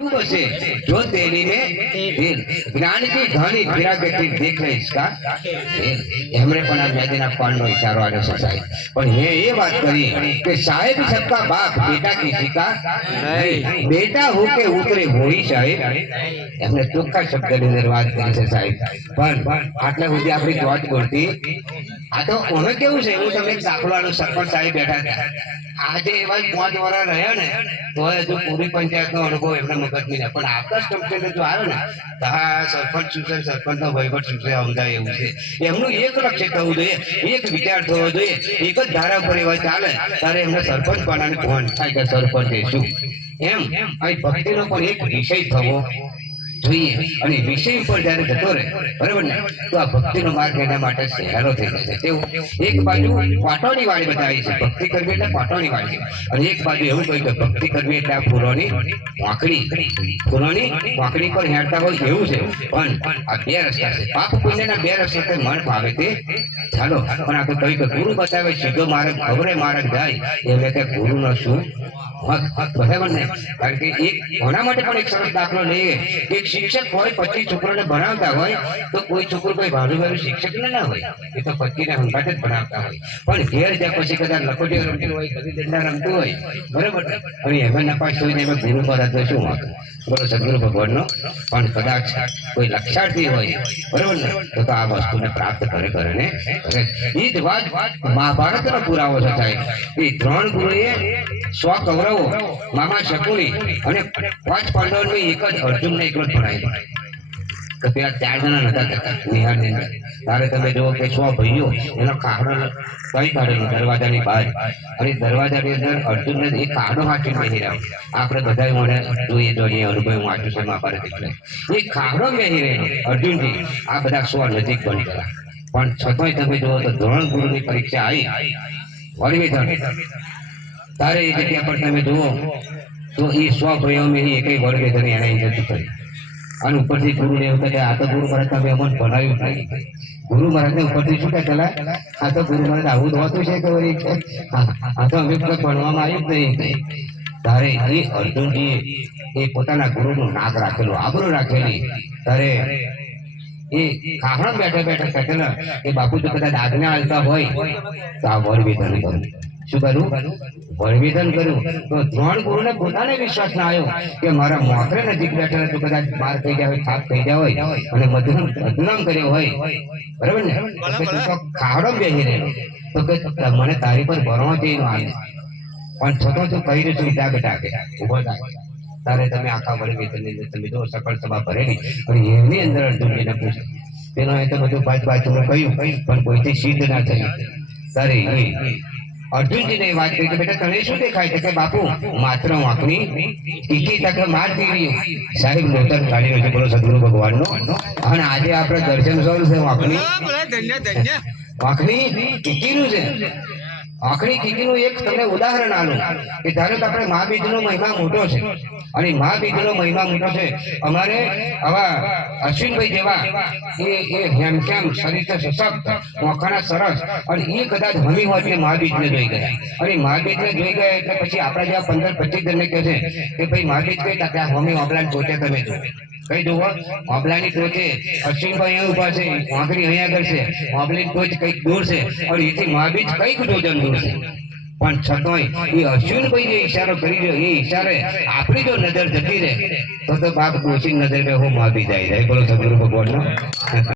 बसे जो तेरी में तेल જ્ઞાન की ઘણી વિરાગતિ દેખ લે इसका એમણે પણ આ મેદીના પાનનો ઈશારો આપ્યો છે સાહેબ પણ હે એ વાત કરી કે સાહેબ સબકા બાપ બેટા કિસી કા નહીં બેટા હો કે ઉતરે હોઈ સાહેબ એમને ચોખ્ખા શબ્દની અંદર વાત કરી છે સાહેબ પણ આટલા સુધી આપણી વાત બોલતી આ તો અમે કેવું છે હું તમને એક દાખલો આનો સરપંચ સાહેબ બેઠા હતા આજે એવા પાંચ વર્ષ રહ્યા ને તો હજુ પૂરી પંચાયત નો અનુભવ એમના પણ આકાશ કંપની જો આવ્યો ને, તો હા, સરપંચ શું સરપંચ નો વહીવટ શું છે? એવું છે. એમનું એક લક્ષ્ય થવું જોઈએ. એક વિચાર થવો જોઈએ. એક જ ધારા પર એવા ચાલે, ત્યારે એમને સરપંચ બનાવવાની ફોન થાય કે સરપંચ શું? એમ, અહીં ભક્તિનો પણ એક વિષય થવો જોઈએ. અને વિષય ઉપર જ્યારે જતો રહે, બરાબર ને? તો આ ભક્તિનો માર્ગ એના માટે સહેલો થઈ જશે. તેવું એક બાજુ પાટોની વાળી બતાવી છે, ભક્તિ કરવી એટલે પાટોની વાળી અને એક બાજુ એવું કહ્યું કે ભક્તિ કરવી એટલે આ ફૂલોની વાંકડી. ફૂલોની વાંકડી પર હેરતા હોય એવું છે. પણ આ બે રસ્તા છે. પાપ પુણ્યના બે રસ્તા તે મન ભાવે તે ચાલો. પણ આ તો કહ્યું કે ગુરુ બતાવે સીધો માર્ગ ખબરે માર્ગ જાય એટલે કે ગુરુનો શું હક બરાબર ને? કારણ કે એક કોના માટે પણ એક સરસ દાખલો લઈએ. એક શિક્ષક હોય પચીસ છોકરોને ભણાવતા હોય, તો કોઈ છોકરો કોઈ ભાડું ભાડું શિક્ષક ના હોય. એ તો પચીને હંગાટ જ ભણાવતા હોય. પણ ઘેર જ્યાં પછી કદાચ લખોટીઓ રમતી હોય, કદી દંડા રમતું હોય, બરાબર. હવે એમાં નપાસ થઈને એમાં ગુરુ પર શું વાંધો બોલો સદગુરુ ભગવાનનો પણ કદાચ કોઈ લક્ષાર્થી હોય, બરાબર ને? તો આ વસ્તુને પ્રાપ્ત કરે કરે ને એ જ વાત મહાભારતનો પુરાવો છે સાહેબ એ ત્રણ ગુરુએ સ્વ કૌરવો, મામા શકુની અને પાંચ પાંડવોને એક જ અર્જુનને એકલો જ ભણાવી કે પેલા ચાર જણા નતા કરતા નિહાળની અંદર. તારે તમે જુઓ કે સો ભાઈઓ એનો કાકડો કઈ કાઢેલો દરવાજાની બહાર. અને દરવાજાની અંદર અર્જુનને એ કાકડો વાંચી મેહી રહ્યો. આપણે બધા મને જોઈએ જોઈએ અનુભવ હું છે મહાભારત એટલે એ કાકડો મેહી રહ્યો. અર્જુનજી, આ બધા સો નજીક બની ગયા. પણ છતાંય તમે જુઓ તો ધોરણ ગુરુની પરીક્ષા આવી. વળવી ધણ તારે એ જગ્યા પર તમે જુઓ તો એ સો ભયો મેં એકઈ વર્ગે ધણી એને જતું કરી. અને ઉપરથી ગુરુ એવું કે આ તો ગુરુ મહારાજ તમે અમને ભણાવ્યું નહીં ગુરુ મહારાજ ને ઉપરથી શું કે પેલા આ તો ગુરુ મહારાજ આવું હોતું છે કે વળી આ તો અમે કોઈ ભણવામાં આવ્યું જ નહીં. તારે એ અર્જુનજી એ પોતાના ગુરુનું નાક રાખેલું, આબરું રાખેલી. તારે એ કાહણ બેઠા બેઠા કહેલા કે બાપુ જો કદાચ આજ્ઞા હાલતા હોય તો આ વરવેદન કરું. શું કરું? વરવેદન કર્યું તો દ્રોણ ગુરુને પોતાને વિશ્વાસ ના આવ્યો કે મારા મોકરે નજીક બેઠેલા તો કદાચ માર થઈ ગયા હોય થાપ થઈ ગયા હોય અને મધુરમ બદનામ કર્યો હોય. બરાબર ને? ખાડો બેસી રહેલો. તો કે મને તારી પર ભરવા જઈને આવે પણ છતાં તું કહી રહ્યો છું ડાગ ડાકે ઊભો થાય તારે તમે આખા વડવેદનની અંદર તમે જો સકળ સભા ભરેલી અને એની અંદર અર્જુનજીને પૂછ્યું. તેનો એ તો બધું પાંચ બાજુનું કહ્યું, પણ કોઈથી સિદ્ધ ના થયું. તારે એ અર્જુનજીને વાત કરી કે બેટા તને શું દેખાય છે? કે બાપુ માત્ર વાંકની ટીકી તક માર ગયું સાહેબ નોતર કાઢી છે બોલો સદગુરુ ભગવાનનો. અને આજે આપણે દર્શન સૌ છે વાંકની વાંકની ટીકીનું છે. આખરી કીધીનું એક તમને ઉદાહરણ આલું, કે ધારો કે આપણે મહાબીજનો મહિમા મોટો છે. અને મહાબીજનો મહિમા મોટો છે. અમારે આવા અશ્વિનભાઈ જેવા, એ એ હેમખેમ શરીર સશક્ત મોખાના સરસ, અને એ કદાચ હમી હોય કે મહાબીજને જોઈ ગયા. અને મહાબીજને જોઈ ગયા એટલે પછી આપણા જેવા પંદર પચીસ જણને કહે છે કે ભાઈ મહાબીજ કઈ તાકે હમી ઓબલાન પોતે તમે જો કઈ જોવો ઓબલાની ટોચે અશ્વિનભાઈ અહીંયા ઊભા છે, વાંકડી અહીંયા આગળ છે. ટોચ કંઈક દૂર છે અને એથી મહાબીજ કંઈક ડોજન દૂર છે. પણ છતાંય એ અશ્વિનભાઈ જે ઈશારો કરી રહ્યો, એ ઈશારે આપણી જો નજર જતી રહે, તો તો બાપ દોષી નજર મેં હું મહાબીજ આવી જાય બોલો, સદગુરુ ભગવાનનો.